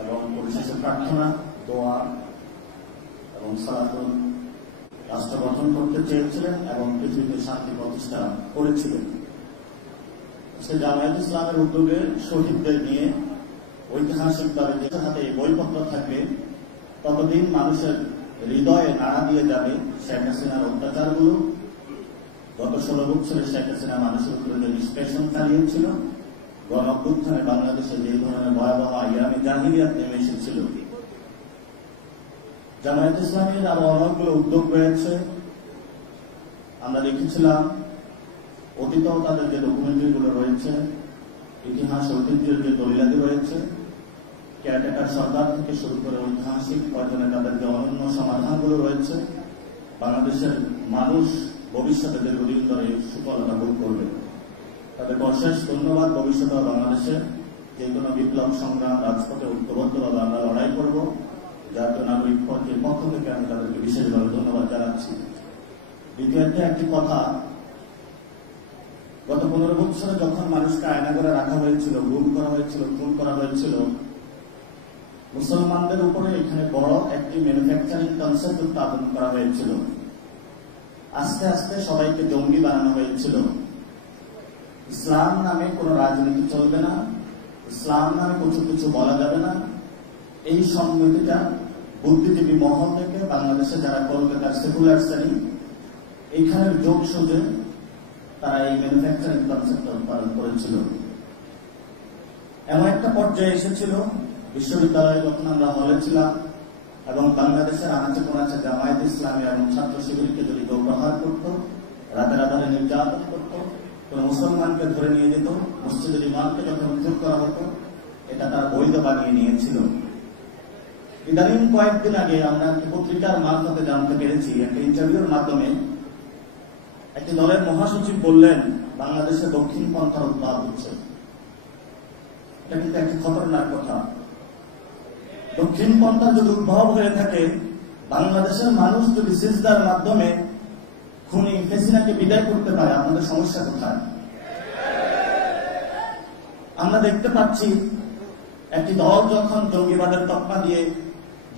এবং পরিশেষে প্রার্থনা, দোয়া এবং সালাতুল রাষ্ট্র গঠন করতে চেয়েছিলেন এবং পৃথিবীতে শান্তি প্রতিষ্ঠা করেছিলেন। সে জামায়াত ইসলামের উদ্যোগে শহীদদের নিয়ে ঐতিহাসিকভাবে যে হাতে বইপত্র থাকবে ততদিন মানুষের হৃদয়ে নাড়া দিয়ে যাবে শেখ হাসিনার অত্যাচারগুলো। গত 16 বছরে শেখ হাসিনা মানুষের উপরে যে নিষ্পেষণ চালিয়েছিল, গণ অভ্যুত্থানে বাংলাদেশে যে ধরনের ভয়াবহ আইয়ামে জাহিলিয়াত নেমে এসেছিল। জামায়াত ইসলামের আরো অনেকগুলো উদ্যোগ রয়েছে। আমরা দেখেছিলাম অতীতেও তাদের যে ডকুমেন্টারি গুলো রয়েছে, ইতিহাস ঐতিহ্যের যে দলিলাদি রয়েছে, কেয়ারটেকার সরকার থেকে শুরু করে ঐতিহাসিক পর্যায়ে তাদের যে অনন্য সমাধানগুলো রয়েছে, বাংলাদেশের মানুষ ভবিষ্যতে দীর্ঘদিন ধরে সুফলতা ভোগ করবে। তাদেরকে অশেষ ধন্যবাদ। ভবিষ্যতে বাংলাদেশে যে কোনো বিপ্লব সংগ্রাম রাজপথে ঐক্যবদ্ধভাবে আমরা লড়াই করব। জাতীয় নাগরিক ফ্রন্টের পক্ষ থেকে আমি তাদেরকে বিশেষভাবে ধন্যবাদ জানাচ্ছি। দ্বিতীয়ত একটি কথা, গত 15 বছরে যখন মানুষকে আয়না করে রাখা হয়েছিল, গুম করা হয়েছিল, খুন করা হয়েছিল, মুসলমানদের উপরে এখানে বড় একটি ম্যানুফ্যাকচারিং কনসেপ্ট উত্থাপন করা হয়েছিল। আস্তে আস্তে সবাইকে জঙ্গি বানানো হয়েছিল। ইসলাম নামে কোন রাজনীতি চলবে না, ইসলাম নামে কিছু বলা যাবে না। এই সম্মতিটা বুদ্ধিজীবী মহল থেকে বাংলাদেশে যারা কলকাতার সেকুলার শ্রেণী, এইখানের যোগ সুজে তারা এই ম্যানুফ্যাকচারিং কনসেপ্ট উৎপাদন করেছিল। এমন একটা পর্যায়ে এসেছিল, বিশ্ববিদ্যালয়ে যখন আমরা হলে ছিলাম এবং বাংলাদেশের আনাচে কোনাচে জামায়াত ইসলামী এবং ছাত্র শিবিরকে যদি কেউ প্রহার করত, রাতের আধারে নির্যাতন করত, কোন মুসলমানকে ধরে নিয়ে যেত, মসজিদের ইমামকে যখন উদ্ধার করা হতো, এটা তার বৈধ বানিয়ে নিয়েছিল। ইদানিং কয়েকদিন আগে আমরা একটি পত্রিকার মারফতে জানতে পেরেছি, একটা ইন্টারভিউর মাধ্যমে একটি দলের মহাসচিব বললেন বাংলাদেশে দক্ষিণ পন্থার উদ্ভব হচ্ছে। এটা কিন্তু একটি খতরনাক কথা। দক্ষিণ পন্থার যদি উদ্ভব হয়ে থাকে, বাংলাদেশের মানুষ যদি সিজদার মাধ্যমে খুনি হাসিনাকে বিদায় করতে পারে, আপনাদের সমস্যা কোথায়? আমরা দেখতে পাচ্ছি একটি দল যখন জঙ্গিবাদের তকমা দিয়ে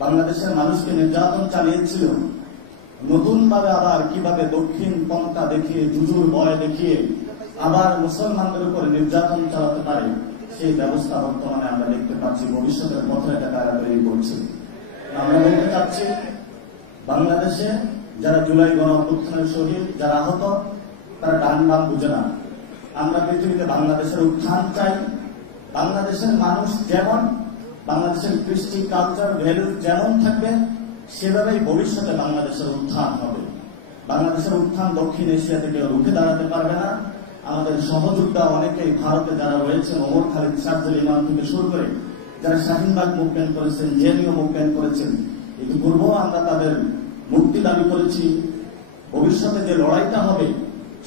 বাংলাদেশের মানুষকে নির্যাতন চালিয়েছিল, নতুন ভাবে আবার কিভাবে দক্ষিণ পন্থা দেখিয়ে, জুজুর ভয় দেখিয়ে আবার মুসলমানদের উপরে নির্যাতন চালাতে পারে, সেই ব্যবস্থা বর্তমানে আমরা দেখতে পাচ্ছি। ভবিষ্যতের পথে এটা তারা তৈরি করছে। আমরা বলতে চাচ্ছি, বাংলাদেশে যারা জুলাই গণ অভ্যুত্থানের শহীদ, যারা আহত, তারা ডান বাম বুঝে না। আমরা পৃথিবীতে বাংলাদেশের উত্থান চাই। বাংলাদেশের মানুষ যেমন, বাংলাদেশের কৃষ্টি কালচার ভ্যালু যেমন থাকবে, সেভাবেই ভবিষ্যতে বাংলাদেশের উত্থান হবে। বাংলাদেশের উত্থান দক্ষিণ এশিয়া থেকে রুখে দাঁড়াতে পারবে না। আমাদের সহযোদ্ধা অনেকেই ভারতে যারা রয়েছেন, ওমর খালিদ সার্জেল ইমান থেকে শুরু করে যারা শাহিনবাগ মুভমেন্ট করেছেন, জেএনইউ মুভমেন্ট করেছেন, ইতিপূর্ব আমরা তাদের মুক্তি দাবি করেছি। ভবিষ্যতে যে লড়াইটা হবে,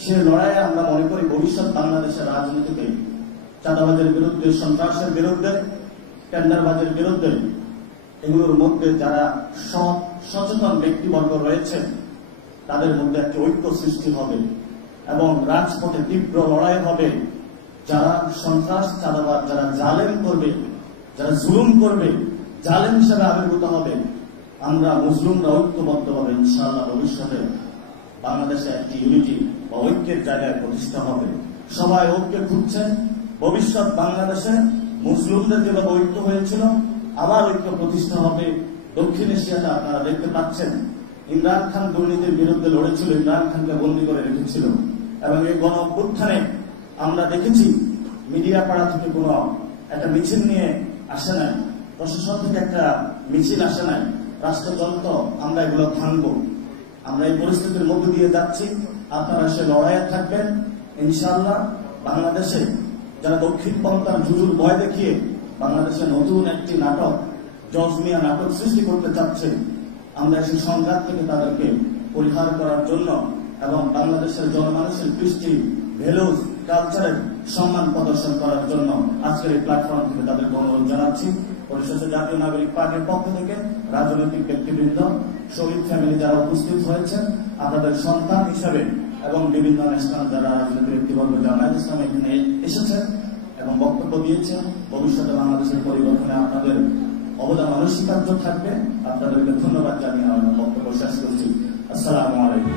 সে লড়াইয়ে আমরা মনে করি ভবিষ্যৎ বাংলাদেশের রাজনীতিতে চাঁদাবাজের বিরুদ্ধে, সন্ত্রাসের বিরুদ্ধে, টেন্ডারবাজের বিরুদ্ধে, এগুলোর মধ্যে যারা সচেতন ব্যক্তিবর্গ রয়েছেন, তাদের মধ্যে একটি ঐক্য সৃষ্টি হবে এবং রাজপথে তীব্র লড়াই হবে। যারা সন্ত্রাস, চাঁদাবাজ, যারা জালেম করবে, যারা জুলুম করবে, জালেম হিসেবে আবির্ভূত হবে, আমরা মুসলিমরা ঐক্যবদ্ধভাবে ইনশাআল্লাহ ভবিষ্যতে বাংলাদেশে একটি ইউনিটি বা ঐক্যের জায়গায় প্রতিষ্ঠা হবে। সবাই ঐক্য খুঁজছেন। ভবিষ্যৎ বাংলাদেশে মুসলিমদের যেভাবে ঐক্য হয়েছিল, আবার ঐক্য প্রতিষ্ঠা হবে। দক্ষিণ এশিয়াতে আপনারা দেখতে পাচ্ছেন, ইমরান খান দুর্নীতির বিরুদ্ধে লড়েছিল, ইমরান খানকে বন্দী করে রেখেছিল এবং এই গণ অভ্যুত্থানে আমরা দেখেছি মিডিয়া পাড়া থেকে কোন একটা মিছিল নিয়ে আসে নাই, প্রশাসন থেকে একটা মিছিল আসে নাই, রাষ্ট্রযন্ত্র, আমরা এগুলো ভাঙবো। আমরা এই পরিস্থিতির মধ্য দিয়ে যাচ্ছি। আপনারা সে লড়াইয়ে থাকবেন ইনশাআল্লাহ। বাংলাদেশে যারা দক্ষিণ পন্থার জুজুর ভয় দেখিয়ে বাংলাদেশে নতুন একটি নাটক, জজমিয়া নাটক সৃষ্টি করতে চাচ্ছে, আমরা সেই সংঘাত থেকে তাদেরকে পরিহার করার জন্য এবং বাংলাদেশের জনমানুষের কৃষ্টি, ভ্যালুজ, কালচারের সম্মান প্রদর্শন করার জন্য আজকের এই প্ল্যাটফর্ম থেকে তাদেরকে অনুরোধ জানাচ্ছি। পরিশেষে জাতীয় নাগরিক পার্টির পক্ষ থেকে রাজনৈতিক ব্যক্তিবৃন্দ, শহীদ ফ্যামিলি যারা উপস্থিত হয়েছেন, আপনাদের সন্তান হিসাবে এবং বিভিন্ন ন্যাশনাল যারা রাজনৈতিক ব্যক্তিবর্গ জামায়াত ইসলাম এখানে এসেছেন এবং বক্তব্য দিয়েছেন। ভবিষ্যতে বাংলাদেশের পরিবর্তনে আপনাদের অবদান অনস্বীকার্য থাকবে। আপনাদেরকে ধন্যবাদ জানিয়ে আমার বক্তব্য শেষ করছি। আসসালামু আলাইকুম।